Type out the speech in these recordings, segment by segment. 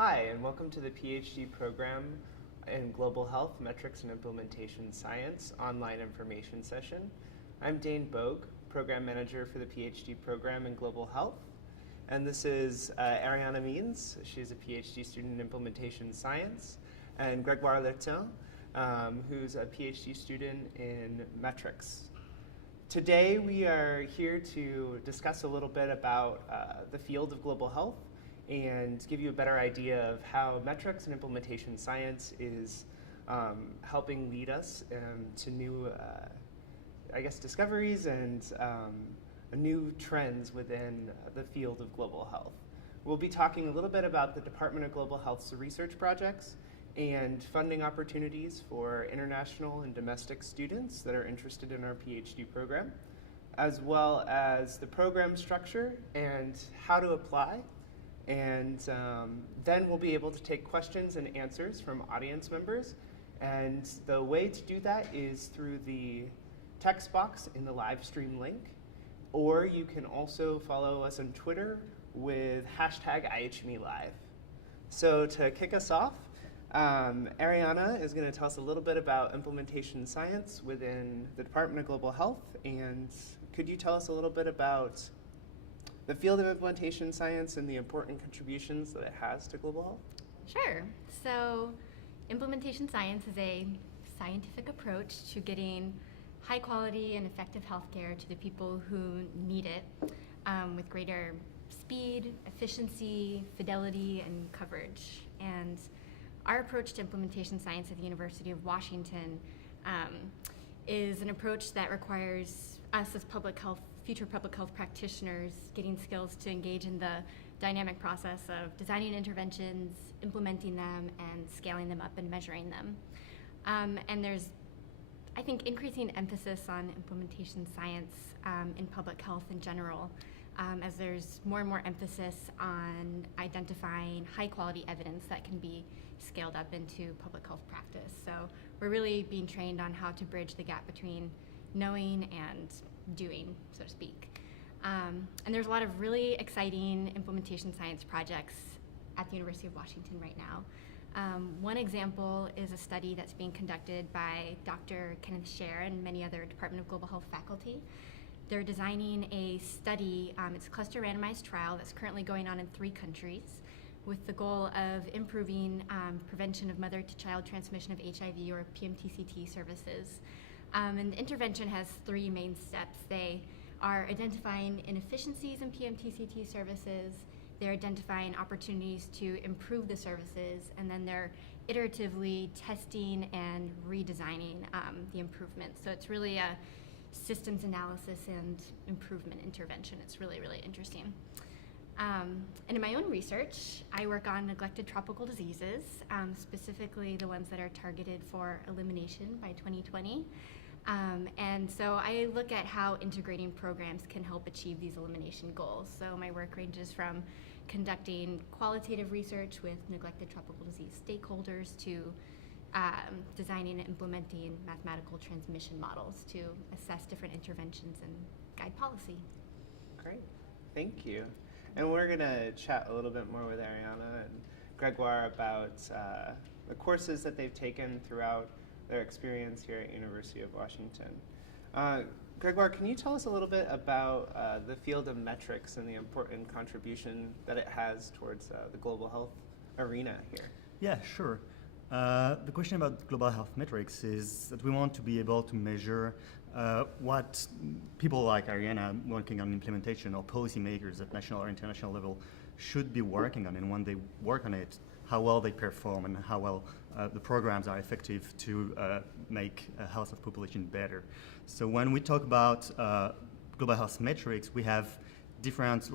Hi, and welcome to the PhD program in Global Health, Metrics and Implementation Science online information session. I'm Dane Boog, Program Manager for the PhD program in Global Health. And this is Arianna Means. She's a PhD student in Implementation Science. And Grégoire Lurton, who's a PhD student in Metrics. Today we are here to discuss a little bit about the field of global health and give you a better idea of how metrics and implementation science is helping lead us to new, discoveries and new trends within the field of global health. We'll be talking a little bit about the Department of Global Health's research projects and funding opportunities for international and domestic students that are interested in our PhD program, as well as the program structure and how to apply. And then we'll be able to take questions and answers from audience members. And the way to do that is through the text box in the live stream link, or you can also follow us on Twitter with hashtag IHMeLive. So to kick us off, Arianna is going to tell us a little bit about implementation science within the Department of Global Health. And could you tell us a little bit about the field of implementation science and the important contributions that it has to global health? Sure. So implementation science is a scientific approach to getting high quality and effective healthcare to the people who need it with greater speed, efficiency, fidelity, and coverage. And our approach to implementation science at the University of Washington is an approach that requires us as future public health practitioners getting skills to engage in the dynamic process of designing interventions, implementing them, and scaling them up and measuring them. And there's, I think, increasing emphasis on implementation science in public health in general, as there's more and more emphasis on identifying high-quality evidence that can be scaled up into public health practice. So we're really being trained on how to bridge the gap between knowing and doing, so to speak. And there's a lot of really exciting implementation science projects at the University of Washington right now. One example is a study that's being conducted by Dr. Kenneth Scher and many other Department of Global Health faculty. They're designing a study, it's a cluster randomized trial that's currently going on in 3 countries with the goal of improving prevention of mother-to-child transmission of HIV or PMTCT services. And the intervention has 3 main steps. They are identifying inefficiencies in PMTCT services, they're identifying opportunities to improve the services, and then they're iteratively testing and redesigning the improvements. So it's really a systems analysis and improvement intervention. It's really, really interesting. And in my own research, I work on neglected tropical diseases, specifically the ones that are targeted for elimination by 2020. And so I look at how integrating programs can help achieve these elimination goals. So my work ranges from conducting qualitative research with neglected tropical disease stakeholders to designing and implementing mathematical transmission models to assess different interventions and guide policy. Great, thank you. And we're going to chat a little bit more with Arianna and Grégoire about the courses that they've taken throughout their experience here at University of Washington. Grégoire, can you tell us a little bit about the field of metrics and the important contribution that it has towards the global health arena here? Yeah, sure. The question about global health metrics is that we want to be able to measure what people like Arianna working on implementation or policymakers at national or international level should be working on, and when they work on it, how well they perform and how well the programs are effective to make health of population better. So when we talk about global health metrics, we have different,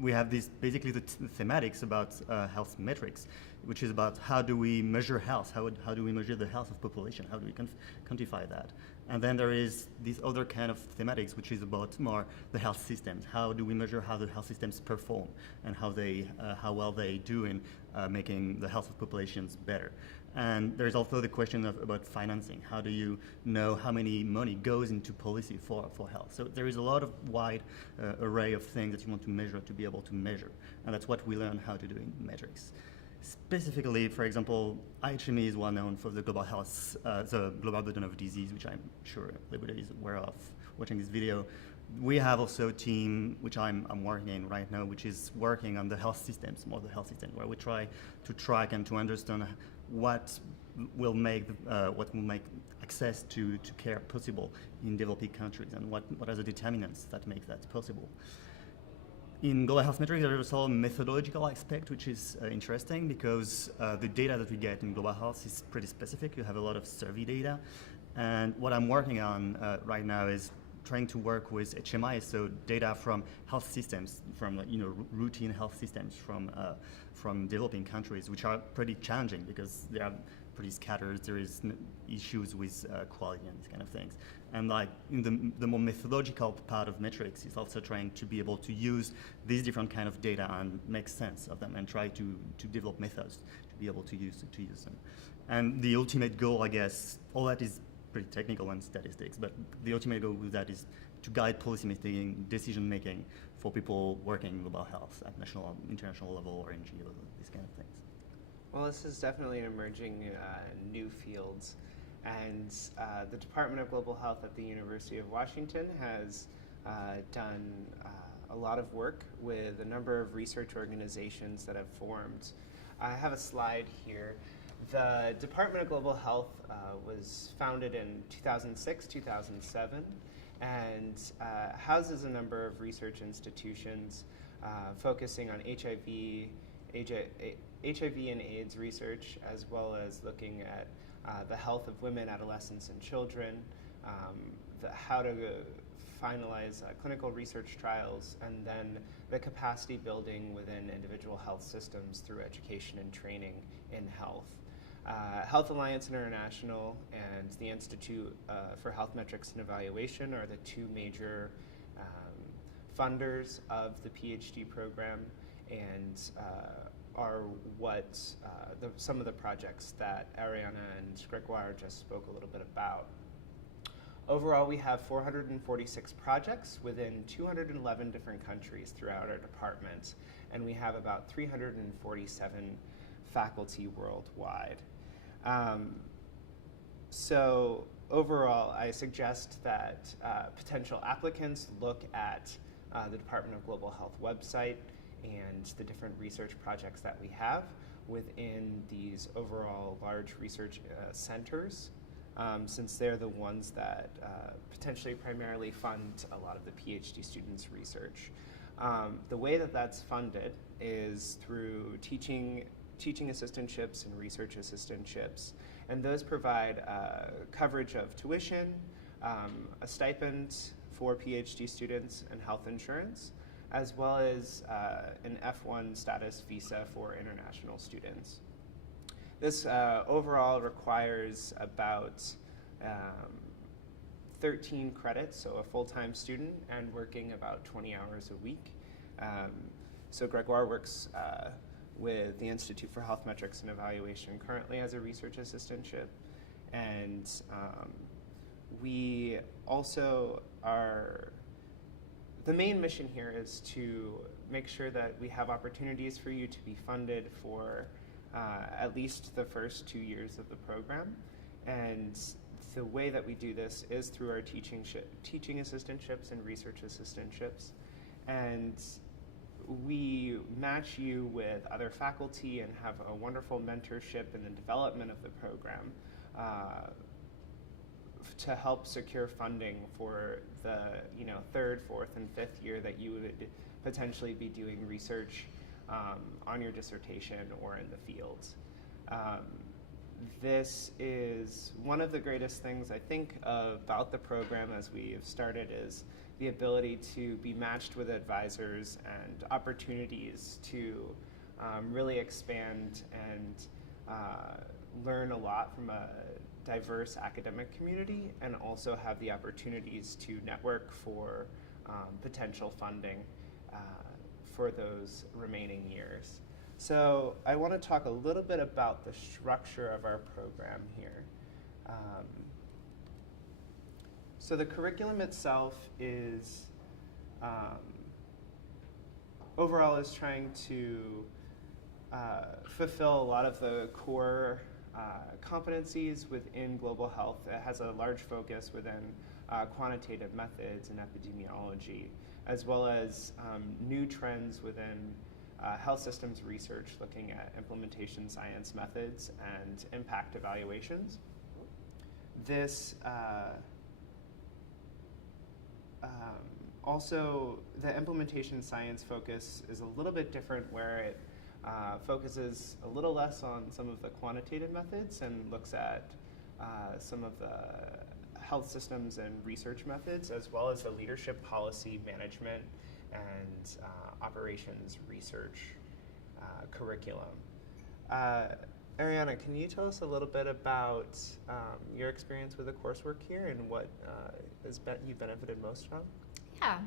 we have these basically the thematics about health metrics, which is about how do we measure health, how do we measure the health of population, how do we quantify that. And then there is this other kind of thematics, which is about more the health systems. How do we measure how the health systems perform and how well they do in making the health of populations better. And there's also the question about financing. How do you know how many money goes into policy for health? So there is a lot of wide array of things that you want to measure to be able to measure. And that's what we learn how to do in metrics. Specifically, for example, IHME is well known for the global health, the global burden of disease, which I'm sure everybody is aware of watching this video. We have also a team, which I'm working in right now, which is working on the health systems, more the health system, where we try to track and to understand what will make access to care possible in developing countries, and what are the determinants that make that possible. In global health metrics, there is also a methodological aspect, which is interesting because the data that we get in global health is pretty specific. You have a lot of survey data, and what I'm working on right now is trying to work with HMI, so data from health systems, from routine health systems from developing countries, which are pretty challenging because they are pretty scattered. There is issues with quality and these kind of things. And like in the more methodological part of metrics is also trying to be able to use these different kind of data and make sense of them and try to develop methods to be able to use them. And the ultimate goal, I guess, all that is pretty technical and statistics, but the ultimate goal with that is to guide policy making, decision making for people working in global health at national, international level, or NGO, these kind of things. Well, this is definitely an emerging new field, and the Department of Global Health at the University of Washington has done a lot of work with a number of research organizations that have formed. I have a slide here. The Department of Global Health was founded in 2006, 2007, and houses a number of research institutions focusing on HIV and AIDS research, as well as looking at the health of women, adolescents, and children, how to finalize clinical research trials, and then the capacity building within individual health systems through education and training in health. Health Alliance International and the Institute for Health Metrics and Evaluation are the two major funders of the PhD program, and are what some of the projects that Arianna and Grégoire just spoke a little bit about. Overall, we have 446 projects within 211 different countries throughout our department, and we have about 347 faculty worldwide. So overall, I suggest that potential applicants look at the Department of Global Health website and the different research projects that we have within these overall large research centers, since they're the ones that potentially primarily fund a lot of the PhD students' research. The way that that's funded is through teaching assistantships and research assistantships, and those provide coverage of tuition, a stipend for PhD students, and health insurance, as well as an F1 status visa for international students. This overall requires about 13 credits, so a full-time student and working about 20 hours a week. So Grégoire works with the Institute for Health Metrics and Evaluation currently as a research assistantship, and we also the main mission here is to make sure that we have opportunities for you to be funded for at least the first 2 years of the program, and the way that we do this is through our teaching assistantships and research assistantships, and we match you with other faculty and have a wonderful mentorship in the development of the program to help secure funding for the third, fourth, and fifth year that you would potentially be doing research on your dissertation or in the fields. This is one of the greatest things I think about the program as we have started, is the ability to be matched with advisors and opportunities to really expand and learn a lot from a diverse academic community, and also have the opportunities to network for potential funding for those remaining years. So I want to talk a little bit about the structure of our program here. So the curriculum itself is, overall, is trying to fulfill a lot of the core competencies within global health. It has a large focus within quantitative methods and epidemiology, as well as new trends within health systems research, looking at implementation science methods and impact evaluations. This also, the implementation science focus is a little bit different, where it focuses a little less on some of the quantitative methods and looks at some of the health systems and research methods, as well as the leadership, policy, management, and operations research curriculum. Arianna, can you tell us a little bit about your experience with the coursework here and what you benefited most from? Yeah.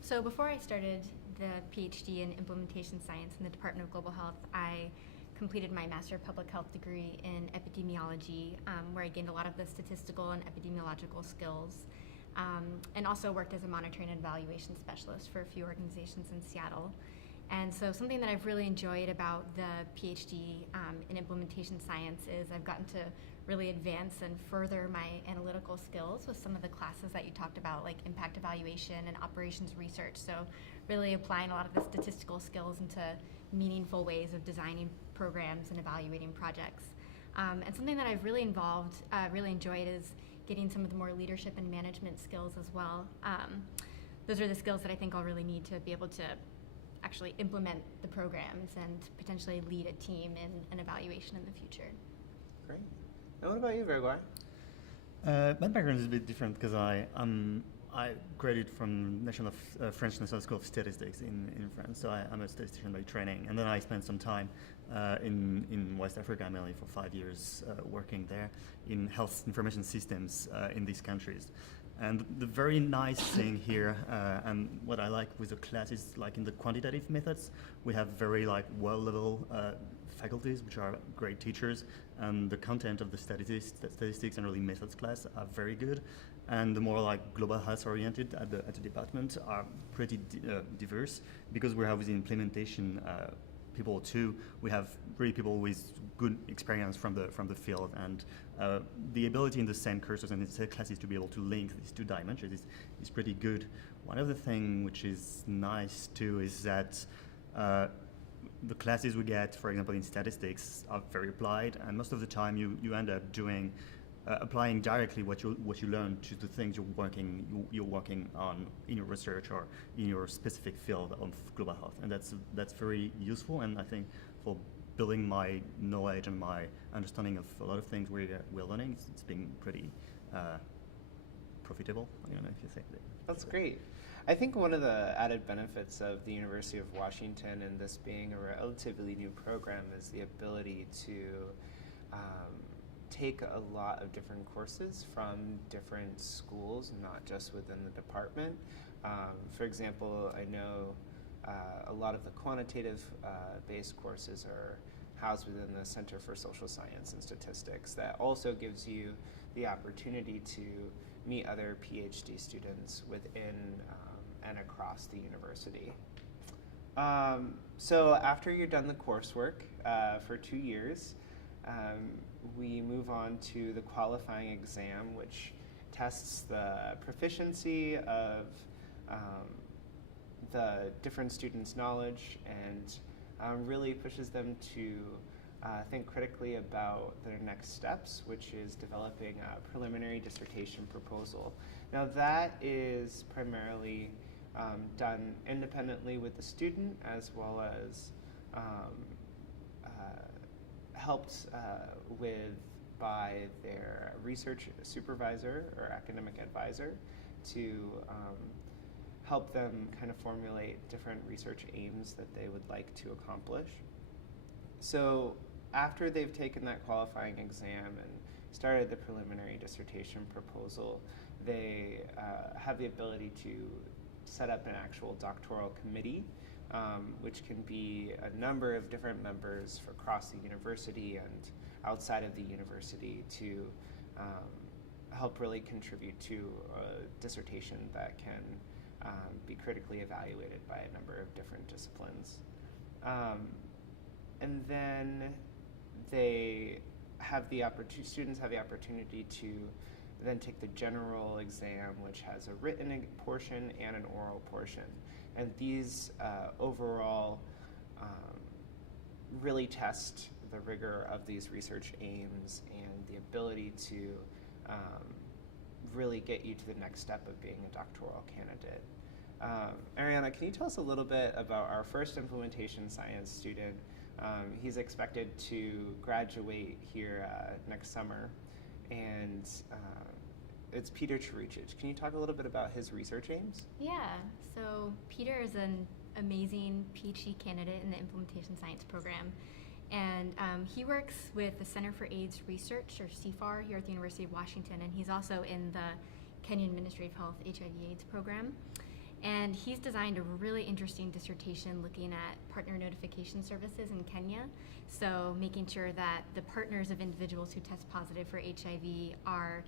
So before I started the PhD in Implementation Science in the Department of Global Health, I completed my Master of Public Health degree in epidemiology, where I gained a lot of the statistical and epidemiological skills, and also worked as a monitoring and evaluation specialist for a few organizations in Seattle. And so something that I've really enjoyed about the PhD in Implementation Science is I've gotten to really advance and further my analytical skills with some of the classes that you talked about, like impact evaluation and operations research. So really applying a lot of the statistical skills into meaningful ways of designing programs and evaluating projects. And something that I've really enjoyed is getting some of the more leadership and management skills as well. Those are the skills that I think I'll really need to be able to actually implement the programs and potentially lead a team in an evaluation in the future. Great. And what about you, Grégoire? My background is a bit different because I graduated from French National School of Statistics in France, so I'm a statistician by training. And then I spent some time in West Africa, mainly for 5 years, working there in health information systems in these countries. And the very nice thing here, and what I like with the class is, like, in the quantitative methods, we have very well-level faculties, which are great teachers, and the content of the statistics and really methods class are very good. And the more like global health oriented at the department are pretty diverse, because we have the implementation people too. We have really people with good experience from the field, and the ability in the same courses and in the same classes to be able to link these two dimensions is pretty good. One other thing which is nice too is that the classes we get, for example, in statistics, are very applied, and most of the time you end up doing applying directly what you learn to the things you're working on in your research or in your specific field of global health, and that's very useful. And I think for building my knowledge and my understanding of a lot of things we're learning, it's been pretty profitable. I don't know if you think that. That's great. I think one of the added benefits of the University of Washington and this being a relatively new program is the ability to take a lot of different courses from different schools, not just within the department. For example, I know a lot of the quantitative based courses are housed within the Center for Social Science and Statistics. That also gives you the opportunity to meet other PhD students within and across the university. So after you're done the coursework for 2 years, we move on to the qualifying exam, which tests the proficiency of the different students' knowledge and really pushes them to think critically about their next steps, which is developing a preliminary dissertation proposal. Now that is primarily done independently with the student, as well as helped with by their research supervisor or academic advisor to help them kind of formulate different research aims that they would like to accomplish. So after they've taken that qualifying exam and started the preliminary dissertation proposal, they have the ability to set up an actual doctoral committee, which can be a number of different members across the university and outside of the university to help really contribute to a dissertation that can be critically evaluated by a number of different disciplines. And then they have the students have the opportunity to then take the general exam, which has a written portion and an oral portion. And these overall really test the rigor of these research aims and the ability to really get you to the next step of being a doctoral candidate. Arianna, can you tell us a little bit about our first implementation science student? He's expected to graduate here next summer, and it's Peter Cheruchich. Can you talk a little bit about his research aims? Yeah, so Peter is an amazing PhD candidate in the implementation science program, and he works with the Center for AIDS Research, or CFAR, here at the University of Washington, and he's also in the Kenyan Ministry of Health HIV/AIDS program. And he's designed a really interesting dissertation looking at partner notification services in Kenya. So making sure that the partners of individuals who test positive for HIV are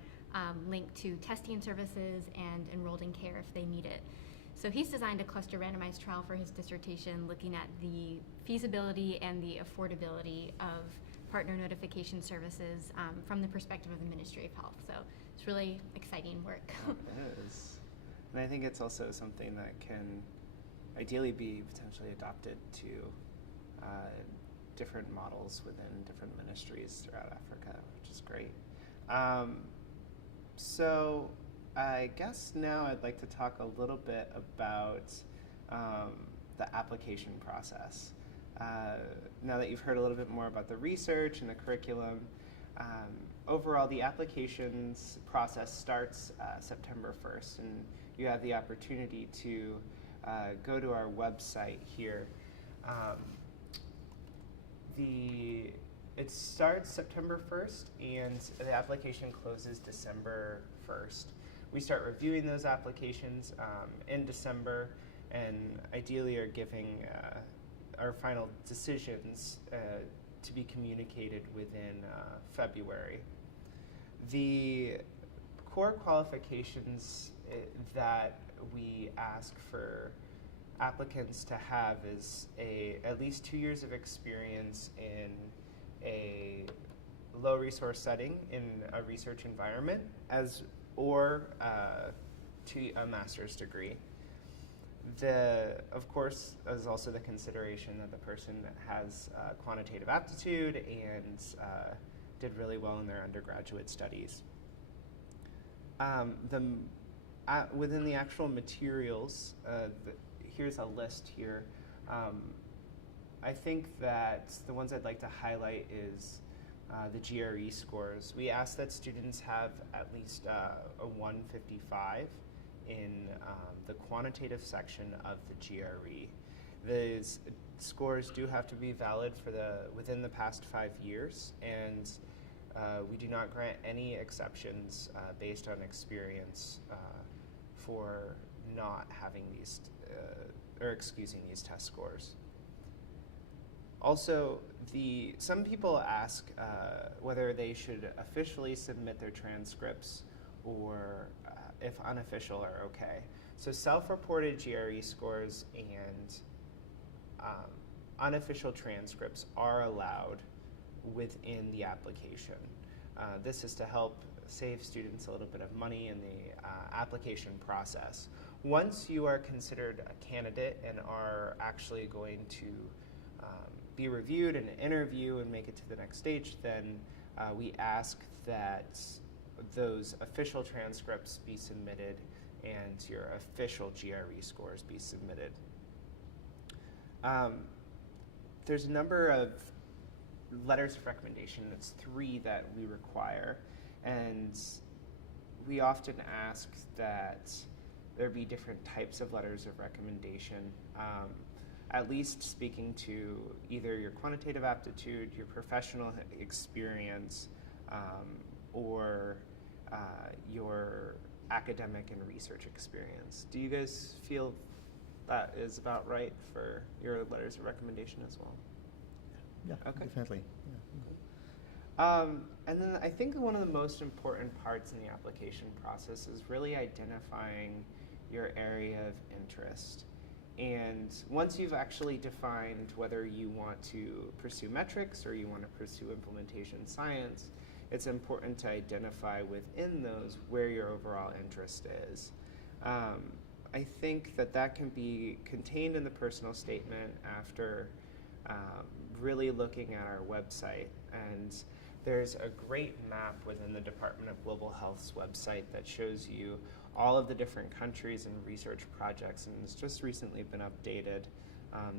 linked to testing services and enrolled in care if they need it. So he's designed a cluster randomized trial for his dissertation looking at the feasibility and the affordability of partner notification services from the perspective of the Ministry of Health. So it's really exciting work. It is. And I think it's also something that can ideally be potentially adopted to different models within different ministries throughout Africa, which is great. So I guess now I'd like to talk a little bit about the application process. Now that you've heard a little bit more about the research and the curriculum, overall the applications process starts September 1st, and you have the opportunity to go to our website here. It starts September 1st, and the application closes December 1st. We start reviewing those applications in December, and ideally are giving our final decisions to be communicated within February. The core qualifications that we ask for applicants to have is at least 2 years of experience in a low resource setting in a research environment, or to a master's degree. Of course, is also the consideration that the person has quantitative aptitude and did really well in their undergraduate studies. Within the actual materials, here's a list here. I think that the ones I'd like to highlight is the Gre scores. We ask that students have at least a 155 in the quantitative section of the Gre. These scores do have to be valid for within the past 5 years, and we do not grant any exceptions based on experience for not having these or excusing these test scores. Also, some people ask whether they should officially submit their transcripts or if unofficial are okay. So self-reported Gre scores and unofficial transcripts are allowed within the application. This is to help save students a little bit of money in the application process. Once you are considered a candidate and are actually going to be reviewed and interview and make it to the next stage, then we ask that those official transcripts be submitted and your official Gre scores be submitted. There's a number of letters of recommendation. It's 3 that we require, and we often ask that there be different types of letters of recommendation, at least speaking to either your quantitative aptitude, your professional experience, or your academic and research experience. Do you guys feel that is about right for your letters of recommendation as well? Yeah, okay. Definitely. And then I think one of the most important parts in the application process is really identifying your area of interest. And once you've actually defined whether you want to pursue metrics or you want to pursue implementation science, it's important to identify within those where your overall interest is. I think that can be contained in the personal statement after really looking at our website. And there's a great map within the Department of Global Health's website that shows you all of the different countries and research projects, and it's just recently been updated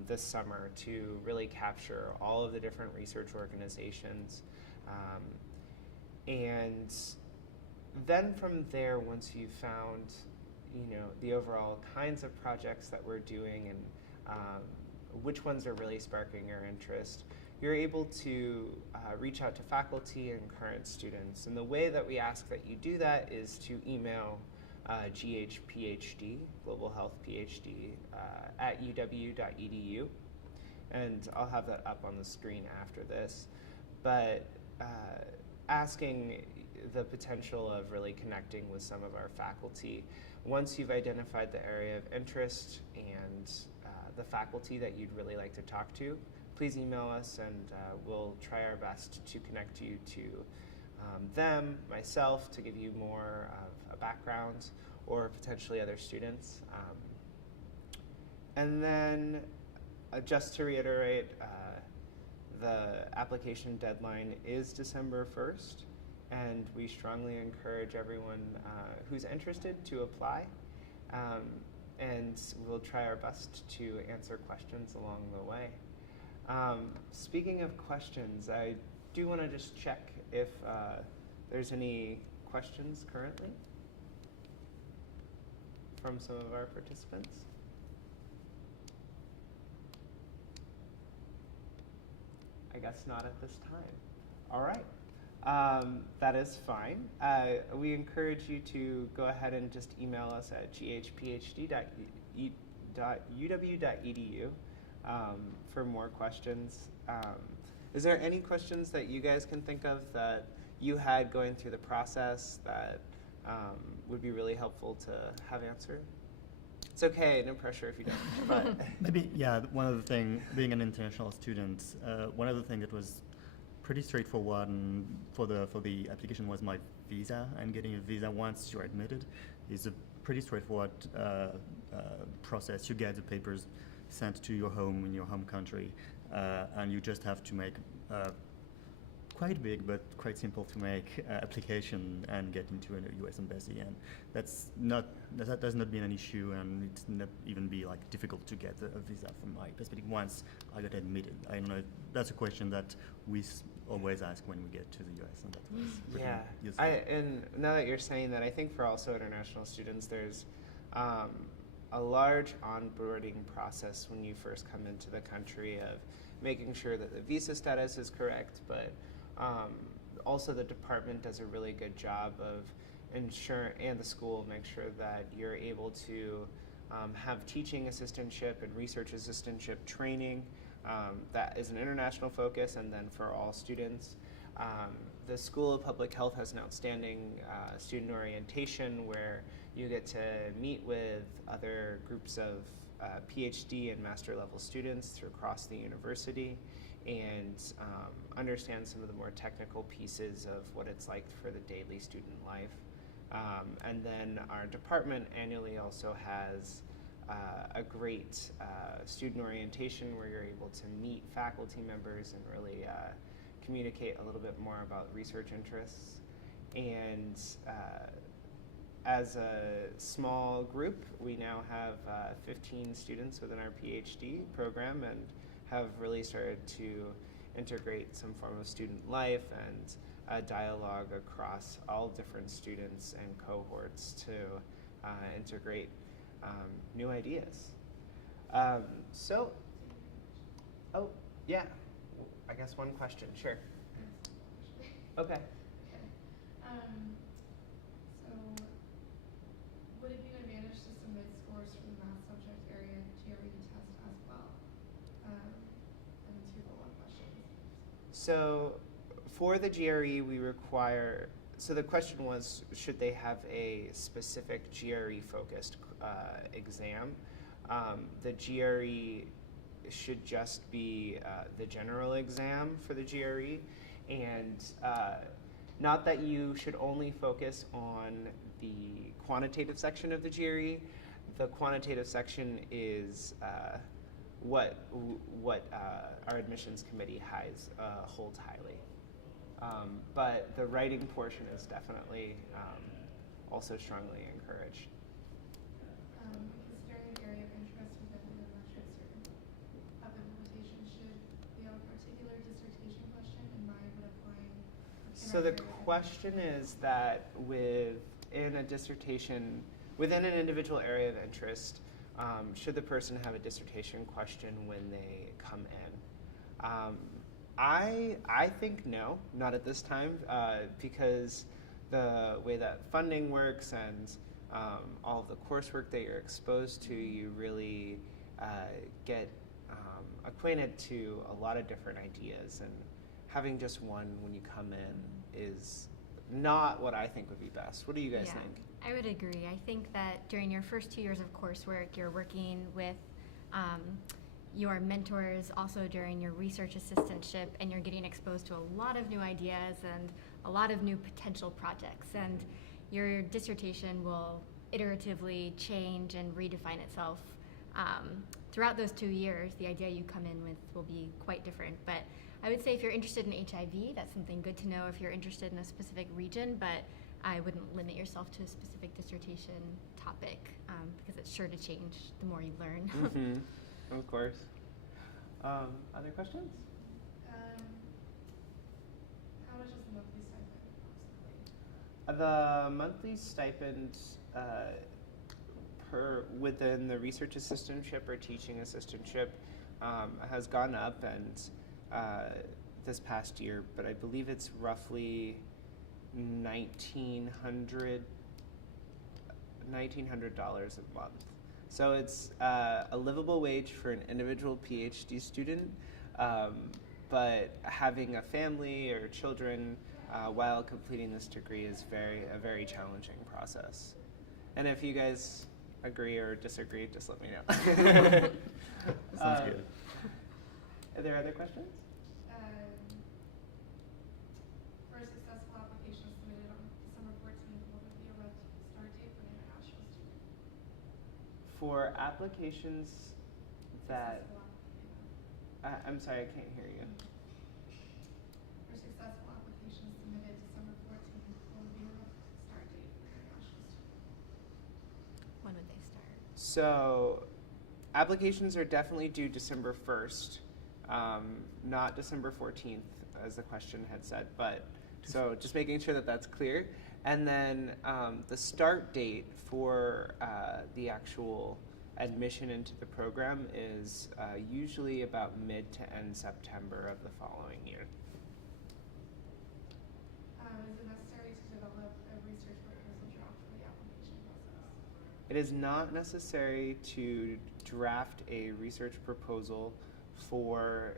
this summer to really capture all of the different research organizations. And then from there, once you've found the overall kinds of projects that we're doing and which ones are really sparking your interest, you're able to reach out to faculty and current students. And the way that we ask that you do that is to email GHPhD, Global Health PhD, at uw.edu. And I'll have that up on the screen after this. But asking the potential of really connecting with some of our faculty. Once you've identified the area of interest and the faculty that you'd really like to talk to, please email us and we'll try our best to connect you to them, myself, to give you more of a background, or potentially other students. And then just to reiterate, the application deadline is December 1st, and we strongly encourage everyone who's interested to apply. And we'll try our best to answer questions along the way. Speaking of questions, I do want to just check if there's any questions currently from some of our participants. I guess not at this time. All right. That is fine. We encourage you to go ahead and just email us at ghphd.uw.edu for more questions. Is there any questions that you guys can think of that you had going through the process that would be really helpful to have answered? It's okay, no pressure if you don't. But maybe, one other thing, being an international student, one other thing that was pretty straightforward and for the application was my visa, and getting a visa once you're admitted is a pretty straightforward process. You get the papers sent to your home in your home country, and you just have to make quite big but quite simple to make application and get into a US embassy, and that does not be an issue, and it's not even be like difficult to get a visa from my perspective once I got admitted. I don't know, that's a question that we always ask when we get to the US, and that was pretty useful. And now that you're saying that, I think for also international students there's a large onboarding process when you first come into the country of making sure that the visa status is correct, but also the department does a really good job of ensuring, and the school make sure that you're able to have teaching assistantship and research assistantship training that is an international focus, and then for all students. The School of Public Health has an outstanding student orientation where you get to meet with other groups of PhD and master level students across the university and understand some of the more technical pieces of what it's like for the daily student life. And then our department annually also has a great student orientation where you're able to meet faculty members and really communicate a little bit more about research interests. And as a small group, we now have 15 students within our PhD program and have really started to integrate some form of student life and dialogue across all different students and cohorts to integrate new ideas. I guess one question, sure. Okay. So, would it be an advantage to submit scores for the math subject area GRE test as well? And two follow-up questions. So, for the GRE, we require, so the question was, should they have a specific GRE-focused exam? The GRE should just be the general exam for the GRE, and not that you should only focus on the quantitative section of the GRE. The quantitative section is what our admissions committee holds highly. But the writing portion is definitely also strongly encouraged. Considering an area of interest within the metrics of implementation, should we have a particular dissertation question in mind when applying? So the question is that within a dissertation, within an individual area of interest, should the person have a dissertation question when they come in? I think no, not at this time, because the way that funding works and all of the coursework that you're exposed to, you really get acquainted to a lot of different ideas, and having just one when you come in is not what I think would be best. What do you guys think? I would agree. I think that during your first 2 years of coursework, you're working with your mentors also during your research assistantship, and you're getting exposed to a lot of new ideas and a lot of new potential projects. And your dissertation will iteratively change and redefine itself. Throughout those 2 years, the idea you come in with will be quite different. But I would say if you're interested in HIV, that's something good to know if you're interested in a specific region, but I wouldn't limit yourself to a specific dissertation topic because it's sure to change the more you learn. Mm-hmm. Of course. Other questions? How much is the monthly stipend approximately? The monthly stipend within the research assistantship or teaching assistantship has gone up, and this past year, but I believe it's roughly $1,900 a month. So it's a livable wage for an individual PhD student, but having a family or children while completing this degree is a very challenging process. And if you guys agree or disagree, just let me know. Sounds good. Are there other questions? For a successful application submitted on December 14th, what would be a rough start date for an international student? For applications that, Successful application. I'm sorry, I can't hear you. For successful applications submitted December 14th, what would be a rough start date for an international student? When would they start? So applications are definitely due December 1st, not December 14th, as the question had said, but so just making sure that that's clear. And then the start date for the actual admission into the program is usually about mid to end September of the following year. Is it necessary to develop a research proposal draft for the application process? It is not necessary to draft a research proposal for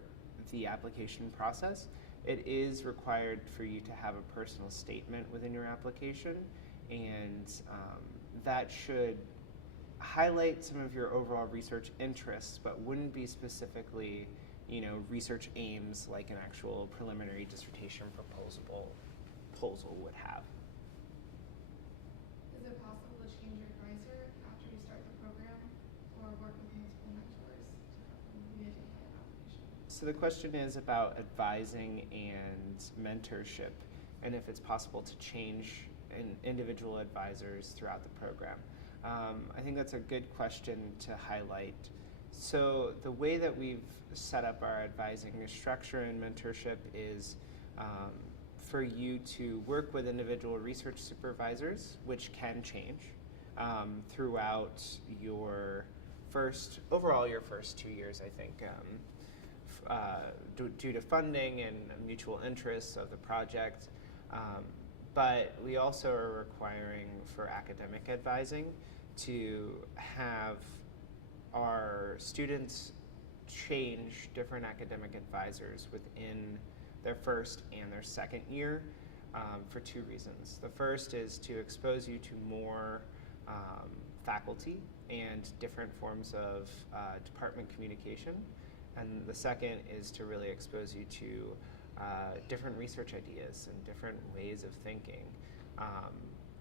the application process. It is required for you to have a personal statement within your application, and that should highlight some of your overall research interests, but wouldn't be specifically, research aims like an actual preliminary dissertation proposal would have. Is it possible to change your advisor after you start the program, or work with multiple mentors to re-identify an application? So the question is about advising and mentorship, and if it's possible to change individual advisors throughout the program. I think that's a good question to highlight. So the way that we've set up our advising structure and mentorship is for you to work with individual research supervisors, which can change throughout your first 2 years, I think, due to funding and mutual interests of the project. But we also are requiring for academic advising to have our students change different academic advisors within their first and their second year for 2 reasons. The first is to expose you to more faculty and different forms of department communication. And the second is to really expose you to different research ideas and different ways of thinking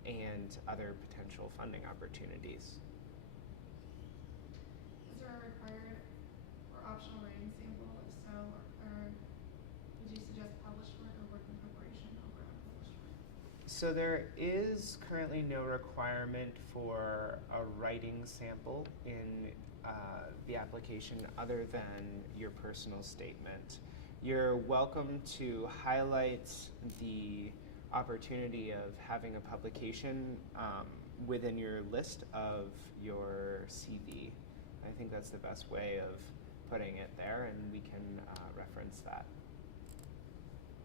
and other potential funding opportunities. Is there a required or optional writing sample? If so, or would you suggest published work or work in preparation over unpublished work? So there is currently no requirement for a writing sample in the application other than your personal statement. You're welcome to highlight the opportunity of having a publication within your list of your CV. I think that's the best way of putting it there, and we can reference that.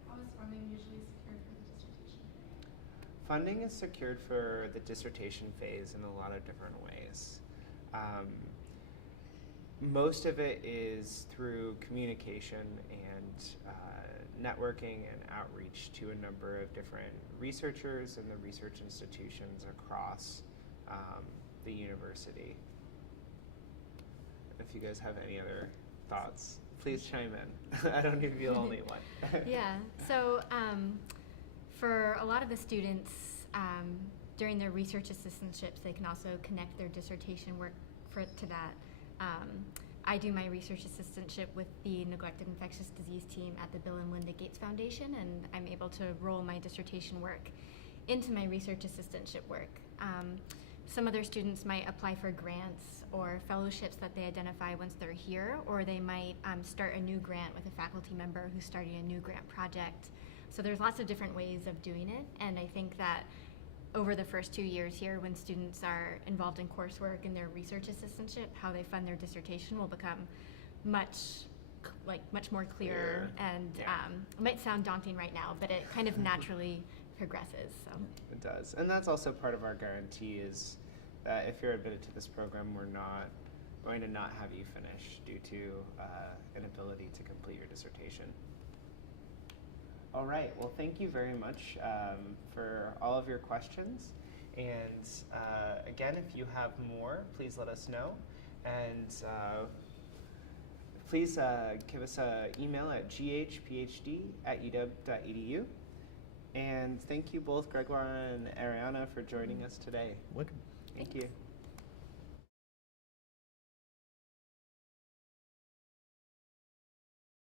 How is funding usually secured for the dissertation period? Funding is secured for the dissertation phase in a lot of different ways. Most of it is through communication and networking and outreach to a number of different researchers and the research institutions across the university. If you guys have any other thoughts, please chime in. I don't need to be the only one. Yeah, so for a lot of the students, during their research assistantships, they can also connect their dissertation work to that. I do my research assistantship with the Neglected Infectious Disease team at the Bill and Melinda Gates Foundation, and I'm able to roll my dissertation work into my research assistantship work. Some other students might apply for grants or fellowships that they identify once they're here, or they might start a new grant with a faculty member who's starting a new grant project. So there's lots of different ways of doing it, and I think that over the first 2 years here, when students are involved in coursework and their research assistantship, how they fund their dissertation will become much more clear. And it might sound daunting right now, but it kind of naturally progresses. So. It does, and that's also part of our guarantee is that if you're admitted to this program, we're not going to not have you finish due to inability to complete your dissertation. All right, well, thank you very much for all of your questions. And again, if you have more, please let us know. And please give us an email at ghphd@uw.edu. And thank you both, Grégoire and Arianna, for joining us today. Welcome. Thank you.